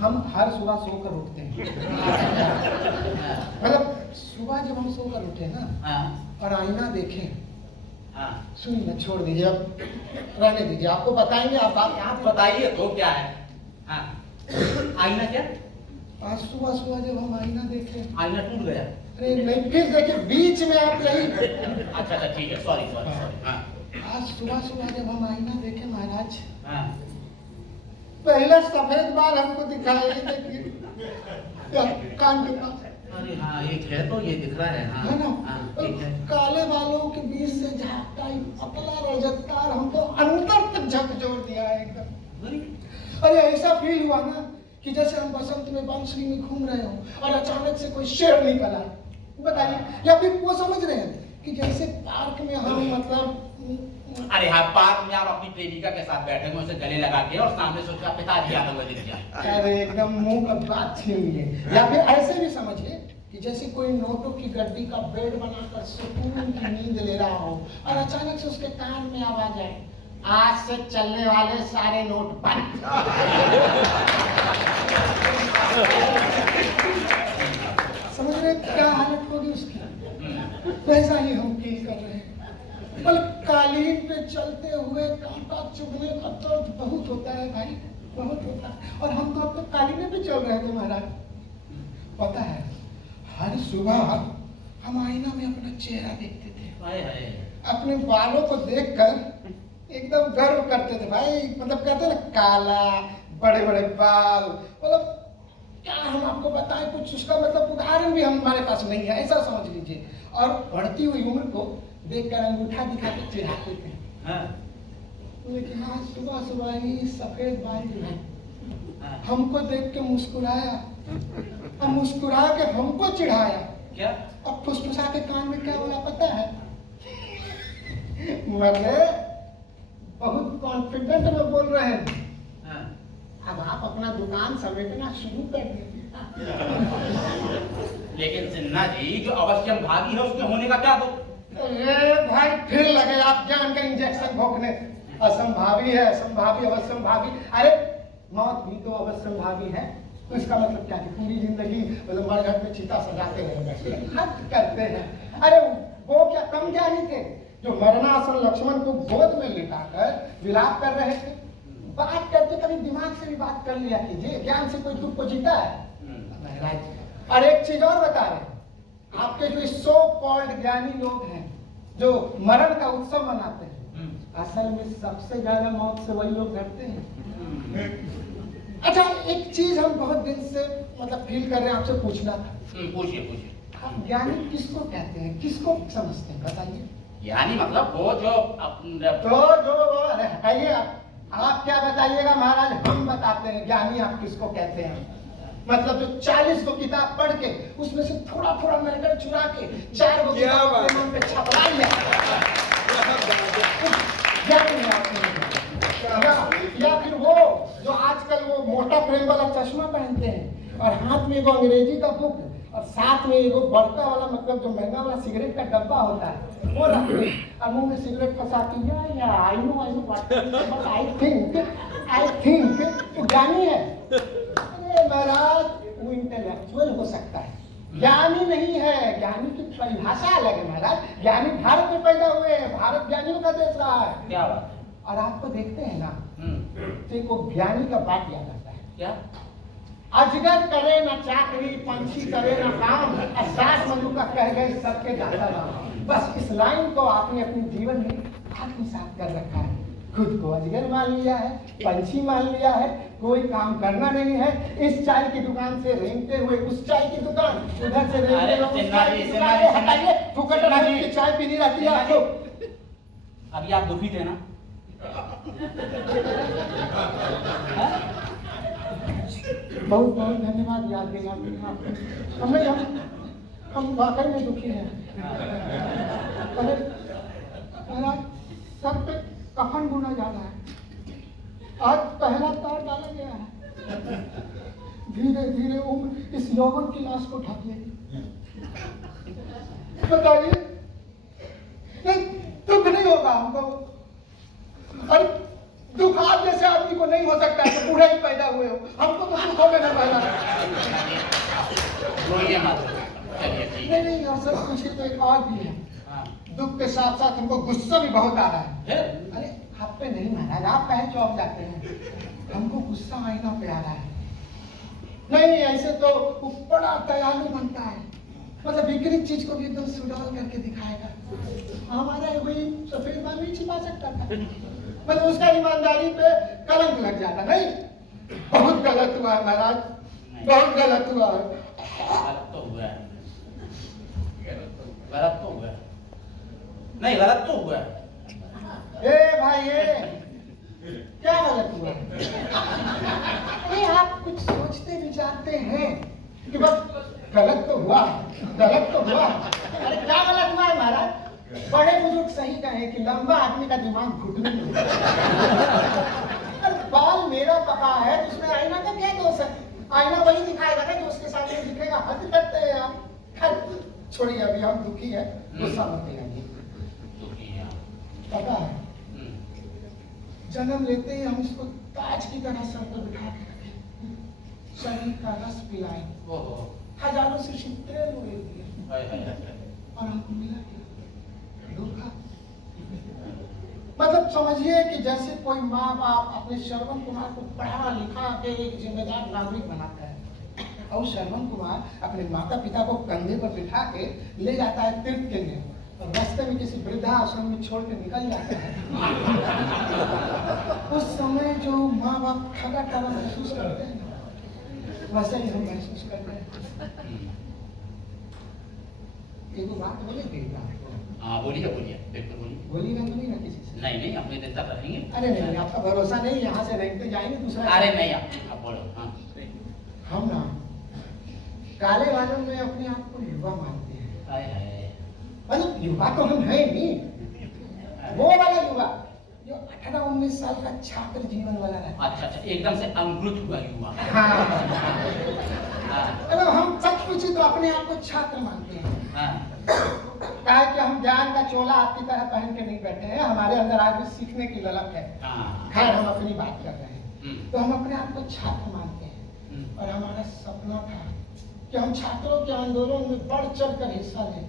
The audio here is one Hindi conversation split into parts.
हम हर सुबह सोकर उठते हैं। मतलब सुबह जब हम सोकर उठे ना हाँ और आईना देखें, हाँ सुनिए छोड़ दीजिए, अब रहने दीजिए, आपको बताएंगे आप बात। आप बताइए तो क्या है। हाँ आईना क्या? आज सुबह सुबह जब हम आईना देखे, आईना टूट गया? अरे नहीं, फिर देखिए बीच में आप नहीं। अच्छा अच्छा ठीक है, सॉरी सॉरी सॉरी। हाँ आज सुबह सुबह जब हम आईना देखे महाराज, हाँ पहला सफेद बाल हमको दिखाई, देखिए कान के पास, अरे हाँ एक है तो ये दिख रहा है। हाँ है ना? हाँ ठीक है। काले बालों के बीच से झाँकता ही पतला रजतदार हमको अंदर तक झकझोर दिया है एकदम। अरे ऐसा फील हुआ ना कि जैसे हम बसंत में बांसुरी में घूम रहे हो और अचानक से कोई शेर निकल आए। बताइए, या फिर वो समझ रहे हैं कि जैसे पार्क में हम मतलब, अरे हाँ पार्क में आप अपनी प्रेमिका के साथ बैठे हुए उसे गले लगा के और सामने से उसका पिताजी आता हुआ दिख जाए। अरे एकदम मुंह का बात छीन लिए। या फिर ऐसे भी समझिए कि जैसे कोई नोटों की गड्डी का बेड बनाकर सुकून की नींद ले रहा हो और अचानक से उसके कान में आवाज आए, आज से चलने वाले सारे नोट बंद। समझ रहे क्या हालत होगी उसकी? वैसा ही हम फील कर रहे हैं। मतलब कालीन पे चलते हुए कांटा चुभने का दर्द बहुत होता है भाई, बहुत होता है। और हम तो अब तक कालीने पे चल रहे थे महाराज। पता है, हर सुबह हम आईना में अपना चेहरा देखते थे, हाय हाय अपने बालों को देखकर एकदम गर्व करते थे भाई। मतलब कहते ना काला, बड़े बड़े बाल, मतलब क्या हम आपको बताएं, कुछ उसका मतलब उदाहरण भी हमारे पास नहीं है, ऐसा समझ लीजिए। और बढ़ती हुई उम्र को देखकर अंगूठा दिखा के चिढ़ाते थे। हाँ लेकिन आज सुबह सुबह ही सफेद बाल जो है हाँ हमको देख के मुस्कुराया और मुस्कुरा के हमको चिढ़ाया। क्या? अब फुसफुसा के कान में क्या बोला पता है? मतलब बहुत कॉन्फिडेंट में बोल रहे हैं, हाँ अब आप अपना दुकान समेटना शुरू कर दीजिए। लेकिन सिन्हा जी जो अवश्यम भागी है उसके होने का क्या दुख? अरे भाई फिर लगे आप जान का इंजेक्शन भोंकने। असंभावी है, असंभावी, अवश्यंभावी। अरे मौत भी तो अवश्यंभावी है, तो इसका मतलब क्या है? पूरी जिंदगी मतलब मरघट में चिता सजाते हैं, हद करते हैं। अरे वो क्या कम ज्ञानी थे जो मरणासन लक्ष्मण को गोद में लिटाकर विलाप कर रहे थे? बात करते कभी दिमाग से भी बात कर लिया कीजिए, ज्ञान से कोई दुख को जीता है? और एक चीज और बता रहे, आपके जो सो कॉल्ड ज्ञानी लोग हैं जो मरण का उत्सव मनाते हैं, असल में सबसे ज्यादा मौत से वही लोग डरते हैं। अच्छा एक चीज हम बहुत दिन से मतलब फील कर रहे हैं, आपसे पूछना था। पूछिए पूछिए। आप ज्ञानी किसको कहते हैं, किसको समझते हैं, बताइए। यानी मतलब वो जो अरे हटाइए आप क्या बताइएगा महाराज, हम बताते हैं ज्ञानी आप किसको कहते हैं। मतलब जो 40 को किताब पढ़ के उसमें से थोड़ा थोड़ा मैटर चुरा के 4 को किताब अपने नाम पे छपवा लिया, या फिर वो जो आजकल वो मोटा फ्रेम वाला चश्मा पहनते हैं और हाथ में एगो अंग्रेजी का बुक और साथ में एगो बड़का वाला मतलब जो महंगा वाला सिगरेट का डब्बा होता है वो रखते हैं और मुंह में सिगरेट फंसा के या I know but I think वो ज्ञानी है। अरे महाराज वो इंटेलेक्चुअल हो सकता है, ज्ञानी नहीं है। ज्ञानी की परिभाषा अलग है महाराज। ज्ञानी भारत में पैदा हुए हैं, भारत ज्ञानियों का देश रहा है। क्या बात? और आपको देखते हैं ना तो एक वो ज्ञानी का बात याद आता है, क्या? अजगर करे ना चाकरी, पंछी करे ना काम, सास मनु का कह गए सबके दाता राम। बस इस लाइन को आपने अपने जीवन में आत्मसात कर रखा है। खुद को अजगर मान लिया है, पंछी मान लिया है, कोई काम करना नहीं है। इस चाय की दुकान से रेंगते हुए उस चाय की दुकान, उधर से रेंगते हुए उस चाय की दुकान। हटाइए, फुकट की चाय पीनी रहती है आपको। अभी आप दुखी थे ना? बहुत बहुत धन्यवाद याद दिला। हम वाकई में दुखी हैं। अरे सर पे कफन बुना जा रहा है, आज पहला तार डाला गया है। धीरे धीरे उम्र इस यौवन की लाश को ढक लेगी। बताइए दुख नहीं होगा हमको? अरे दुख आप जैसे आदमी को नहीं हो सकता है तो बूढ़े ही पैदा हुए हो, हमको तो दुख हो गया ना पहला। रोइए मत, चलिए ठीक है। नहीं और सब कुछ तो एक और भी है। हाँ। दुख के साथ साथ हमको गुस्सा भी बहुत आ रहा है। फिर? अरे आप पे नहीं महाराज, आप पैर चौक जाते हैं, हमको गुस्सा आईना पे आ रहा है। नहीं ऐसे तो वो बड़ा दयालु बनता है, मतलब विकृत चीज को भी एकदम सुडौल करके दिखाएगा। हमारा वही सफेद बाल नहीं छिपा सकता था, मतलब उसका ईमानदारी पे कलंक लग जाता। नहीं बहुत गलत हुआ है महाराज, बहुत गलत हुआ है। गलत तो हुआ है, गलत तो हुआ है, नहीं गलत तो हुआ है। ए भाई ए, क्या गलत हुआ? अरे आप कुछ सोचते विचारते हैं कि बस गलत तो हुआ, गलत तो हुआ। अरे क्या गलत हुआ है महाराज? बड़े बुजुर्ग सही कहे कि लंबा आदमी का दिमाग घुटने में। अरे बाल मेरा पका है तो उसमें आईना का क्या दोष है? आईना वही दिखाएगा ना जो उसके सामने दिखेगा। हद करते हैं आप। खैर छोड़िए, अभी हम दुखी है, गुस्सा मत दिलाइए। दुखी है आप। पता है जन्म लेते ही हम इसको ताज की तरह सर पर बिठा के रखे, शरीर का रस पिलाए, ओहो, हजारों से शिफ्टे हुए दिए हाय हाय हाय। और हमको मिला क्या? धोखा। मतलब समझिए कि जैसे कोई माँ बाप अपने श्रवण कुमार को पढ़ा लिखा के एक जिम्मेदार नागरिक बनाता है, और श्रवण कुमार अपने माता पिता को कंधे पर बिठा के ले जाता है तीर्थ के लिए, और रास्ते में किसी वृद्धाश्रम में छोड़ के निकल जाता है। उस समय जो माँ बाप ठगा ठगा महसूस करते हैं ना, वैसे ही हम महसूस करते हैं। एक बात बोले देगा आपको। हाँ बोलिए बोलिए, बिल्कुल बोलिए। बोलिएगा तो नहीं ना किसी से? नहीं नहीं, अपने दिन तक रहेंगे। अरे नहीं, आपका भरोसा नहीं, यहाँ से रेंगते जाएंगे दूसरा। अरे नहीं, आप बोलो। हाँ हम ना काले वालों में अपने आप को युवा मानते हैं। हाय हाय। मतलब युवा तो हम है नहीं, वो वाला युवा जो 18-19 साल का छात्र जीवन वाला रहता है। अच्छा अच्छा, एकदम से अंकुरित हुआ युवा। हाँ। हाँ मतलब हम सच पूछे तो अपने आप को छात्र मानते हैं। हाँ। कहा कि हम ज्ञान का चोला आपकी तरह पहन के नहीं बैठे हैं, हमारे अंदर आज भी सीखने की ललक है। हाँ। खैर हम अपनी बात कर रहे हैं, तो हम अपने आप को छात्र मानते हैं, और हमारा सपना था कि हम छात्रों के आंदोलन में बढ़ चढ़ कर हिस्सा लें,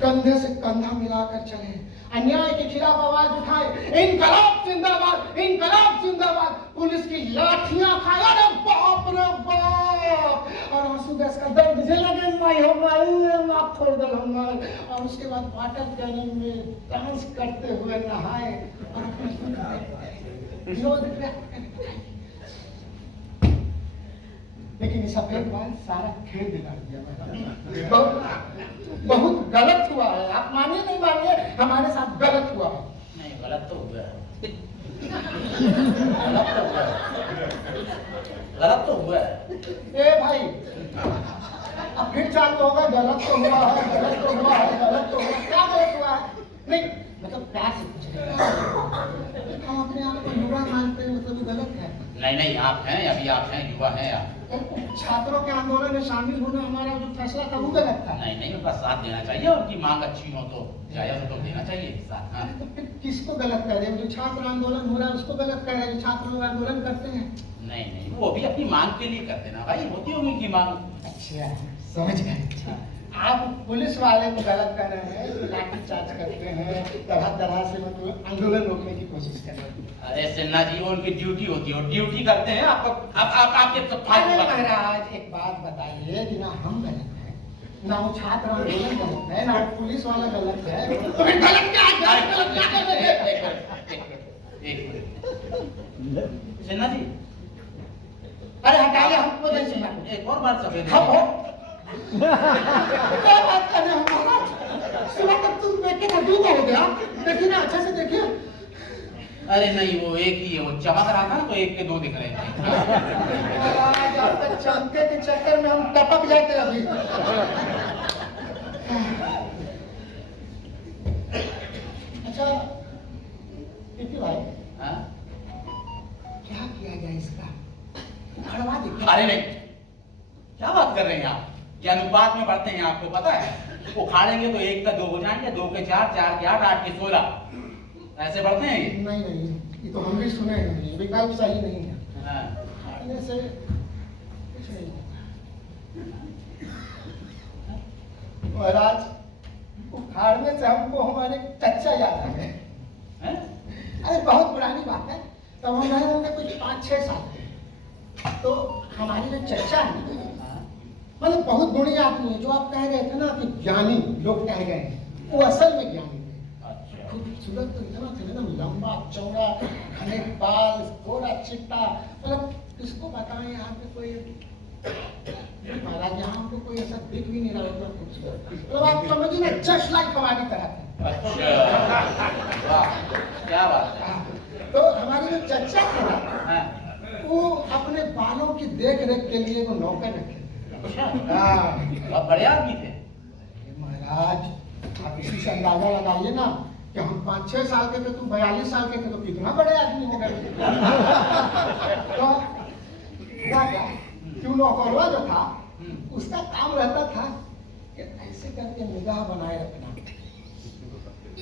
कंधे से कंधा मिलाकर चले, अन्याय के खिलाफ आवाज उठाए, इनकलाब जिंदाबाद, इनकलाब जिंदाबाद, पुलिस की लाठियां खाए, अरे बाप रे बाप, और आंसू गैस का दर्द झेल लगे, माई हो माई माफ छोड़ दो हमार, और उसके बाद वाटर कैनन में डांस करते हुए नहाए और अपने विरोध व्यक्त करें। लेकिन इस सफेद बाल सारा खेल बिगाड़ दिया। बहुत गलत हुआ है, आप मानिए नहीं मानिए, हमारे साथ गलत हुआ है। नहीं गलत तो हुआ है, गलत तो हुआ है। ए भाई अब फिर चालू होगा, गलत तो हुआ है, गलत तो हुआ है, गलत तो हुआ है। क्या गलत हुआ है? नहीं मतलब प्यार से पूछ रहे हैं। हम अपने आप को युवा मानते हैं, मतलब गलत है। नहीं नहीं, आप हैं अभी, आप हैं युवा हैं आप। छात्रों के आंदोलन में शामिल होना हमारा जो फैसला था वो गलत था। नहीं नहीं, उनका साथ देना चाहिए, उनकी मांग अच्छी हो तो जायज तो देना चाहिए साथ। हाँ। तो फिर किसको गलत कह रहे हैं? जो छात्र आंदोलन हो रहा है उसको गलत कह रहे हैं, जो छात्र लोग आंदोलन करते हैं। नहीं नहीं, वो भी अपनी मांग के लिए करते ना भाई, होती होगी उनकी मांग। अच्छा समझ गए। आप पुलिस वाले को गलत कर रहे हैं, तो लाठीचार्ज करते हैं, तरह तरह से मतलब आंदोलन रोकने की कोशिश कर रहे हैं। अरे सिन्हा जी, वो उनकी ड्यूटी होती है, ड्यूटी करते हैं। आपके तो अरे महाराज एक बात बताइए कि ना हम गलत हैं, ना वो छात्र आंदोलन गलत है, ना पुलिस वाला गलत है, तो फिर गलत क्या कर रहे हैं? सिन्हा जी, अरे हटाइए, हमको नहीं सुना। एक और बात सफेद क्या बात कर रहे हो महाराज? सुना तब तुम देख के धूम हो गया, देखिए ना अच्छे से देखिए। अरे नहीं, वो एक ही है, वो चमक रहा था तो एक के दो दिख रहे थे। महाराज आपका चमके के चक्कर में हम टपक जाते अभी। अच्छा दीदी भाई, हाँ? क्या किया जाए इसका? उखड़वा दे। अरे नहीं, क्या बात कर रहे हैं आप? ये अनुपात में बढ़ते हैं, आपको पता है? उखाड़ेंगे तो एक का दो हो जाएंगे, दो के चार, चार के आठ, आठ के 16, ऐसे बढ़ते हैं ये। नहीं नहीं ये तो हम भी सुने हैं, विकल्प सही नहीं है। हाँ। खाने से कुछ नहीं होता। महाराज, उखाड़ने से हमको हमारे चच्चा याद आ गए। हैं? अरे बहुत पुरानी बात है, तब हम रहे होंगे कुछ 5-6 साल के। तो हमारी जो चच्चा है, मतलब बहुत गुणी आदमी है, जो आप कह रहे थे ना कि ज्ञानी लोग कह गए हैं, वो असल में ज्ञानी थे। अच्छा। खूबसूरत तो इतना थे ना, लंबा चौड़ा, घने बाल, गोरा चिट्टा, मतलब किसको बताएं यहाँ पे कोई महाराज, यहाँ पे कोई ऐसा दिख भी नहीं रहा उतना खूबसूरत। मतलब आप समझिए ना, जस्ट लाइक हमारी तरह थे। अच्छा, वाह, क्या बात है। तो हमारी जो चच्चा थे ना, हाँ। वो अपने बालों की देख रेख के लिए वो नौकर रखे। अच्छा, हाँ बहुत बड़े आदमी थे। महाराज, आप इसी से अंदाजा लगाइए ना कि हम 5-6 साल के थे, तुम 42 साल के थे, तो कितना बड़े आदमी हो गए। तो हुआ क्या, क्यों नौकरवा जो था, उसका काम रहता था कि ऐसे करके निगाह बनाए रखना,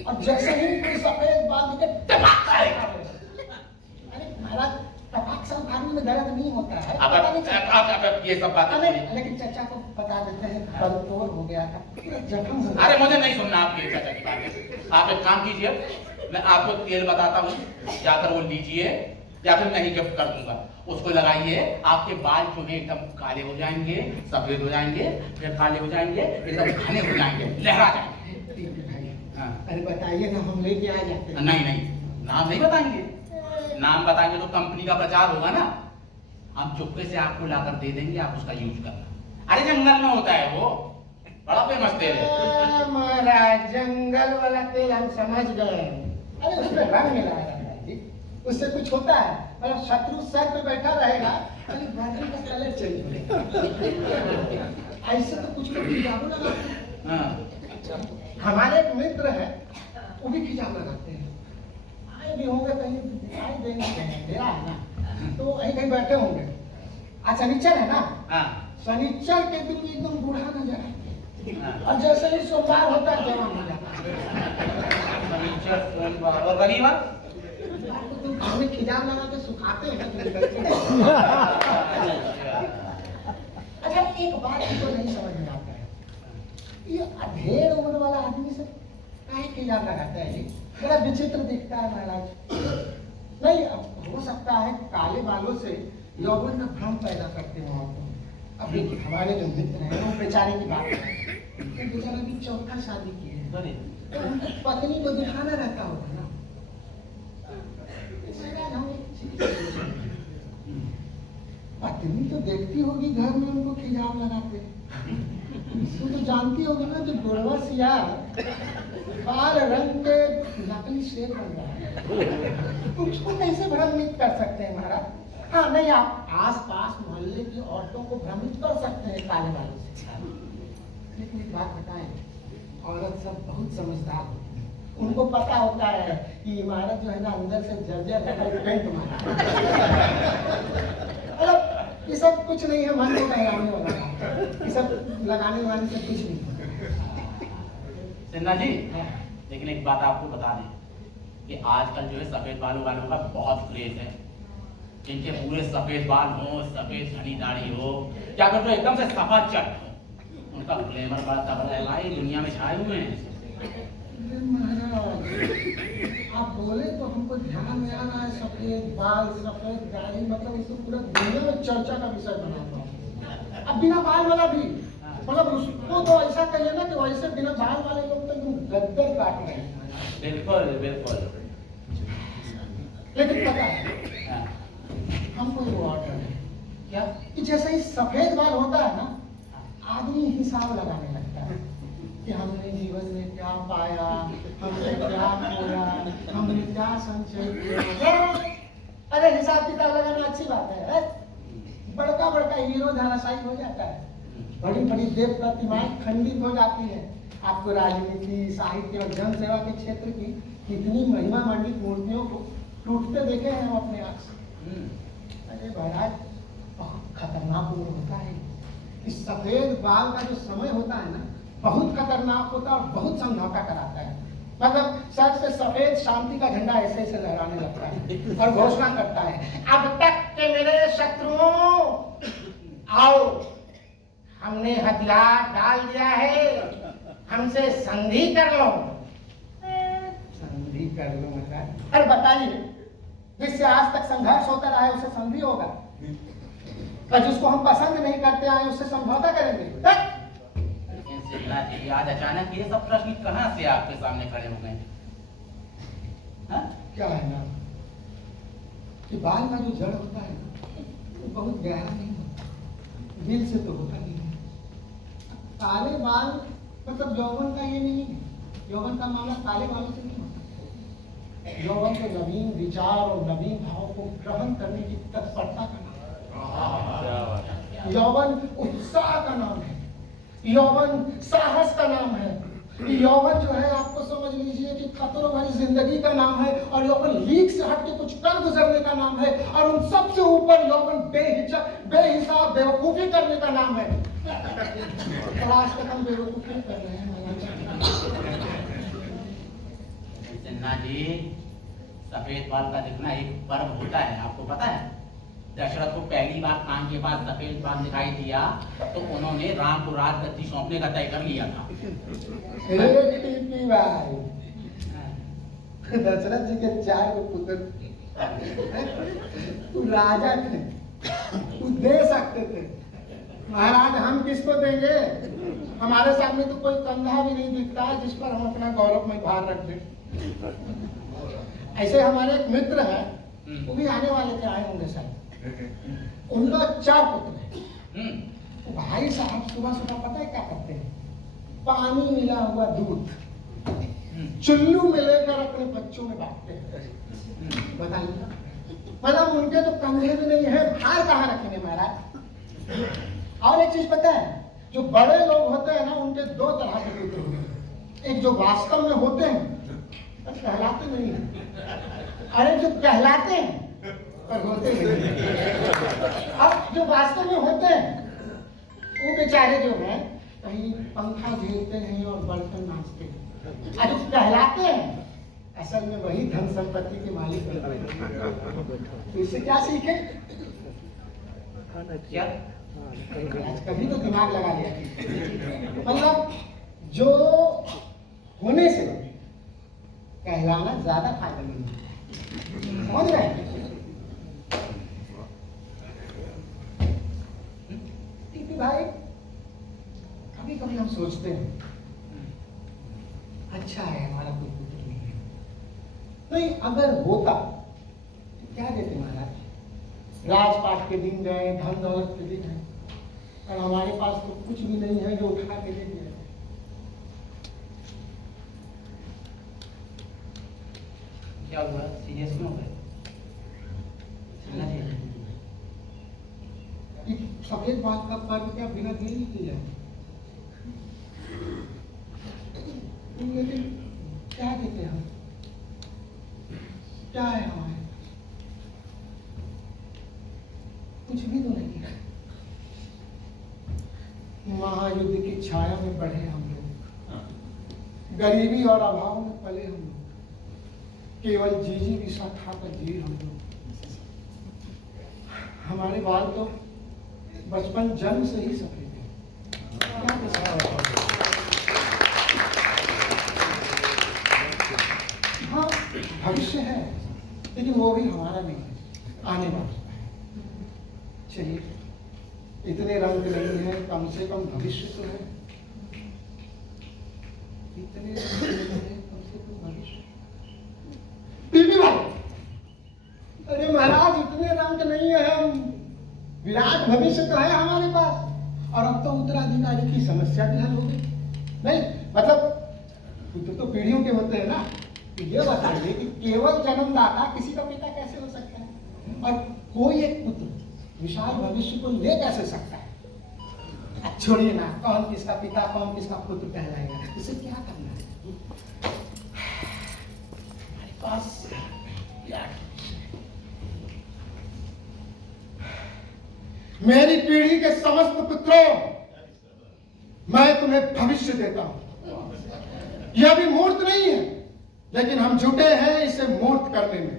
और जैसे ही कोई सफेद बाल दिखे, टपक करेगा। अरे महाराज, टपक से उखाड़ने में दर्द नहीं होता है। आप ये सब बातें छोड़िए। लेकिन चचा को बता देते हैं, कमजोर हो गया था, पूरा जख्म हो गया। अरे मुझे नहीं सुनना आपकी चाचा की बातें। आप एक काम कीजिए, मैं आपको तेल बताता हूँ, जाकर वो लीजिए, या फिर मैं ही गिफ्ट कर दूंगा, उसको लगाइए, आपके बाल जो है एकदम काले हो जाएंगे, सफेद हो जाएंगे, फिर काले हो जाएंगे, एकदम घने हो जाएंगे, लहरा जाएंगे। ठीक है भाई। हाँ। अरे बताइए ना, हम लेके आ जाते हैं। नहीं नहीं, नाम नहीं बताएंगे। नाम बताएंगे तो कंपनी का प्रचार होगा ना। हम चुपके से आपको लाकर दे देंगे, आप उसका यूज करना। अरे जंगल में होता है वो, बड़ा फेमस तेल है। महाराज, जंगल वाला तेल हम समझ गए। अरे उसमें रंग मिलाया जाता है जी, उससे कुछ होता है, मतलब शत्रु सर पे बैठा रहेगा, खाली बाजू का कलर चेंज होगा। ऐसे तो कुछ लोग खिजाव लगाते हैं। हाँ। हमारे एक मित्र है, वो भी खिजाव लगाते हैं। आए भी होंगे कहीं, दिखाई देंगे कहीं, डेरा है ना, तो वहीं कहीं बैठे होंगे। आज शनिचर है ना, हाँ। शनिचर के दिन भी एकदम बूढ़ा नजर आते हैं, हाँ। और जैसे ही सोमवार होता है जवान हो जाता है। शनिचर, सोमवार और रविवार आपको तो घर में खिजाव लगा के सुखाते हैं। अच्छा, एक बात तो नहीं समझ में आता है, ये अधेड़ उम्र वाला आदमी से काहे खिजाव लगाता है जी? बड़ा विचित्र दिखता है महाराज। नहीं, अब हो सकता है काले बालों से यौवन का भ्रम पैदा करते हो आपको। अब देखिए, हमारे जो मित्र हैं, वो बेचारे की बात है, तो बेचारा भी चौथा शादी की है, तो उनकी पत्नी को दिखाना रहता होगा ना। पत्नी तो देखती होगी घर में उनको खिजाव लगाते, इसको तो जानती होगी ना, जो बुढ़वा सियार बाल रंग के नकली शेर बन रहा है, उसको कैसे भ्रमित कर सकते हैं महाराज? हाँ नहीं, आप आस पास मोहल्ले की औरतों को भ्रमित कर सकते हैं काले बालों से। लेकिन एक बात बताएं, औरत सब बहुत समझदार होती है, उनको पता होता है कि इमारत जो है ना, अंदर से जर्जर है, पेंट मारा। मतलब ये सब कुछ नहीं है, मन को बहलाने वाला, ये सब लगाने वाले से कुछ नहीं होता। सिन्हा जी, लेकिन एक बात आपको बता दें कि आजकल जो है सफेद बालों वालों का बहुत क्रेज है। जिनके पूरे सफेद बाल हो, सफेद घनी दाढ़ी हो, या फिर तो एकदम से सफा चट हो, उनका ग्लैमर बड़ा तगड़ा है भाई, दुनिया में छाए हुए हैं। महाराज, आप बोले तो हमको ध्यान में आ रहा है, सफेद बाल, सफेद दाढ़ी, मतलब इसको पूरा दुनिया में चर्चा का विषय बना हुआ है। अब बिना बाल वाला भी, मतलब उसको तो ऐसा कहिए ना कि वैसे बिना बाल वाले लोग तो एकदम गद्दर काट रहे हैं। बिल्कुल बिल्कुल। लेकिन पता है, हमको वो ऑर्डर है क्या कि जैसे ही सफेद बाल होता है ना, आदमी हिसाब लगाने लगता है कि हमने जीवन में क्या पाया, हमने क्या खोया, हमने क्या संचय किया। अरे हिसाब किताब लगाना अच्छी बात है? बड़का बड़का हीरो धराशायी हो जाता है, बड़ी बड़ी देव प्रतिमाएं खंडित हो जाती है। आपको राजनीति, साहित्य और जन सेवा के क्षेत्र की कितनी महिमा मंडित मूर्तियों को टूटते देखे हैं हम अपने आंख से। अरे महाराज, बहुत खतरनाक उम्र होता है। इस सफेद बाल का जो समय होता है ना, बहुत खतरनाक होता है और बहुत समझौता कराता है। मतलब सर से सफेद शांति का झंडा ऐसे ऐसे लहराने लगता है और घोषणा करता है, अब तक के मेरे शत्रुओं आओ, हमने हथियार डाल दिया है, हमसे संधि कर लो। संधि कर लो मतलब? अरे बताइए, जिससे आज तक संघर्ष होता रहा है उससे संधि होगा, और जिसको हम पसंद नहीं करते आए उससे समझौता करेंगे? आज अचानक ये सब प्रश्न कहाँ से आपके सामने खड़े हो गए? क्या है ना कि बाल का जो जड़ होता है वो बहुत गहरा नहीं होता, दिल से तो होता नहीं है। काले बाल मतलब यौवन का ये नहीं है, यौवन का मामला काले बालों से नहीं होता। यौवन तो नवीन विचार और नवीन भाव को ग्रहण करने की तत्परता का नाम है। यौवन उत्साह का नाम है, यौवन साहस का नाम है, यौवन जो है आपको समझ लीजिए कि खतरों भरी जिंदगी का नाम है, और यौवन लीक से हट के कुछ कर गुजरने का नाम है, और उन सबसे ऊपर यौवन बेहिचक बेहिसाब बेवकूफी करने का नाम है। और आज तक हम बेवकूफी कर रहे हैं। सिन्हा जी, सफेद बाल का दिखना एक पर्व होता है, आपको पता है? दशरथ को पहली बार कान के पास सफेद बाल दिखाई दिया तो उन्होंने राम को राजगद्दी सौंपने का तय कर लिया था। दशरथ जी के 4 पुत्र, तू राजा थे, तू दे सकते थे, महाराज हम किसको देंगे? हमारे सामने तो कोई कंधा भी नहीं दिखता है जिस पर हम अपना गौरवमय भार रख दें। ऐसे हमारे एक मित्र हैं, वो भी आने वाले थे, आए होंगे शायद, उनका 4 पुत्र है। तो भाई साहब सुबह सुबह पता है क्या करते हैं? पानी मिला हुआ दूध चुल्लू में लेकर अपने बच्चों में बांटते हैं। बताइए, मतलब उनके तो कंधे भी नहीं है, भार कहाँ रखेंगे महाराज? और एक चीज पता है, जो बड़े लोग होते हैं ना, उनके 2 तरह के पुत्र होते हैं। एक जो वास्तव में होते हैं पर कहलाते नहीं है, और एक जो कहलाते हैं पर होते नहीं। अब जो वास्तव में होते हैं वो बेचारे जो हैं कहीं पंखा झेलते हैं और बर्तन नाचते हैं, और जो कहलाते हैं असल में वही धन संपत्ति के मालिक होते हैं। तो इससे क्या सीखे? क्या? कभी तो दिमाग लगा लिया, मतलब जो होने से कहलाना ज्यादा फायदेमंद है। समझ रहे हैं? भाई कभी कभी हम सोचते हैं अच्छा है हमारा कोई पुत्र नहीं है, नहीं अगर होता तो क्या देते महाराज? राजपाट के दिन गए, धन दौलत के दिन है, और हमारे पास तो कुछ भी नहीं है जो उठा के ले गए। क्या हुआ? सीरियस क्यों हो गए? सफेद बाल का पर्व क्या बिना दिए नहीं किया? लेकिन क्या देते हम? क्या है हमारे? कुछ भी तो नहीं है। महायुद्ध की छाया में बढ़े हम लोग, गरीबी और अभाव में पले हम लोग, केवल जीजी विषा खाकर जिए हम लोग। हमारे बाल तो बचपन जन्म से ही सफेद है। हाँ भविष्य है, लेकिन वो भी हमारा नहीं है, आने वाला है। चलिए, इतने रंग नहीं है, कम से कम भविष्य तो है। इतने रंग नहीं है, कम से कम भविष्य। बीबी भाई, अरे महाराज इतने रंग नहीं है, हम विराट भविष्य तो है हमारे पास, और अब तो उत्तराधिकारी की समस्या भी हल हो गई। नहीं मतलब पुत्र तो पीढ़ियों के होते हैं ना, तो ये बताइए कि केवल जन्मदाता किसी का पिता कैसे हो सकता है, और कोई एक पुत्र विशाल भविष्य को ले कैसे सकता है? छोड़िए ना, कौन किसका पिता कौन किसका पुत्र कहलाएगा, इसे क्या करना है? हमारे पास मेरी पीढ़ी के समस्त पुत्रों, मैं तुम्हें भविष्य देता हूं। यह भी मूर्त नहीं है, लेकिन हम जुटे हैं इसे मूर्त करने में।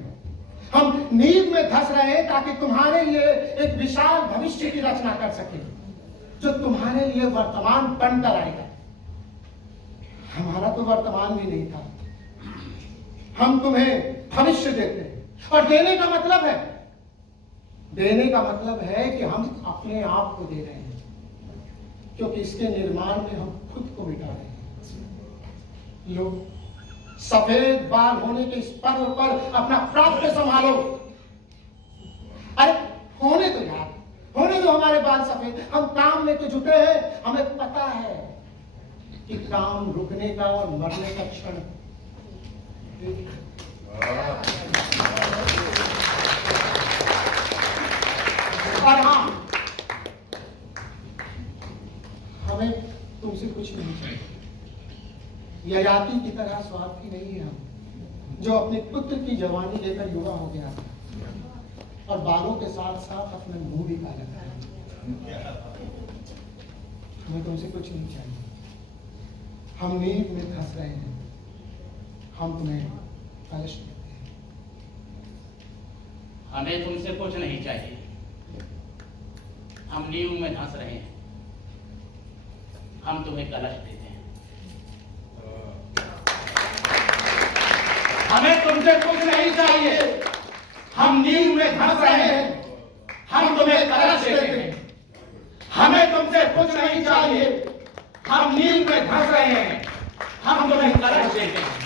हम नींव में धंस रहे हैं ताकि तुम्हारे लिए एक विशाल भविष्य की रचना कर सके, जो तुम्हारे लिए वर्तमान बनकर आएगा। हमारा तो वर्तमान भी नहीं था, हम तुम्हें भविष्य देते हैं। और देने का मतलब है कि हम अपने आप को दे रहे हैं, क्योंकि इसके निर्माण में हम खुद को मिटा रहे हैं। लो, सफेद बाल होने के इस पर्व पर अपना प्राप्त संभालो। अरे होने दो यार, होने दो हमारे बाल सफेद। हम काम में तो जुटे हैं, हमें पता है कि काम रुकने का और मरने का क्षण। और हाँ, हमें तुमसे कुछ नहीं चाहिए। ययाति की तरह स्वार्थी नहीं है हम, जो अपने पुत्र की जवानी लेकर युवा हो गया और बालों के साथ साथ अपने मुंह भी काला है। हमें तुमसे कुछ नहीं चाहिए। हम नींद में धंस रहे हैं, हम तुम्हें कलश देते हैं। हमें तुमसे कुछ नहीं चाहिए। हम नींव में धंस रहे हैं, हम तुम्हें कलश देते हैं। हमें तुमसे कुछ नहीं चाहिए। हम नींव में धंस रहे हैं, हम तुम्हें कलश देते हैं। हमें तुमसे कुछ नहीं चाहिए। हम नींव में धंस रहे हैं, हम तुम्हें कलश देते हैं।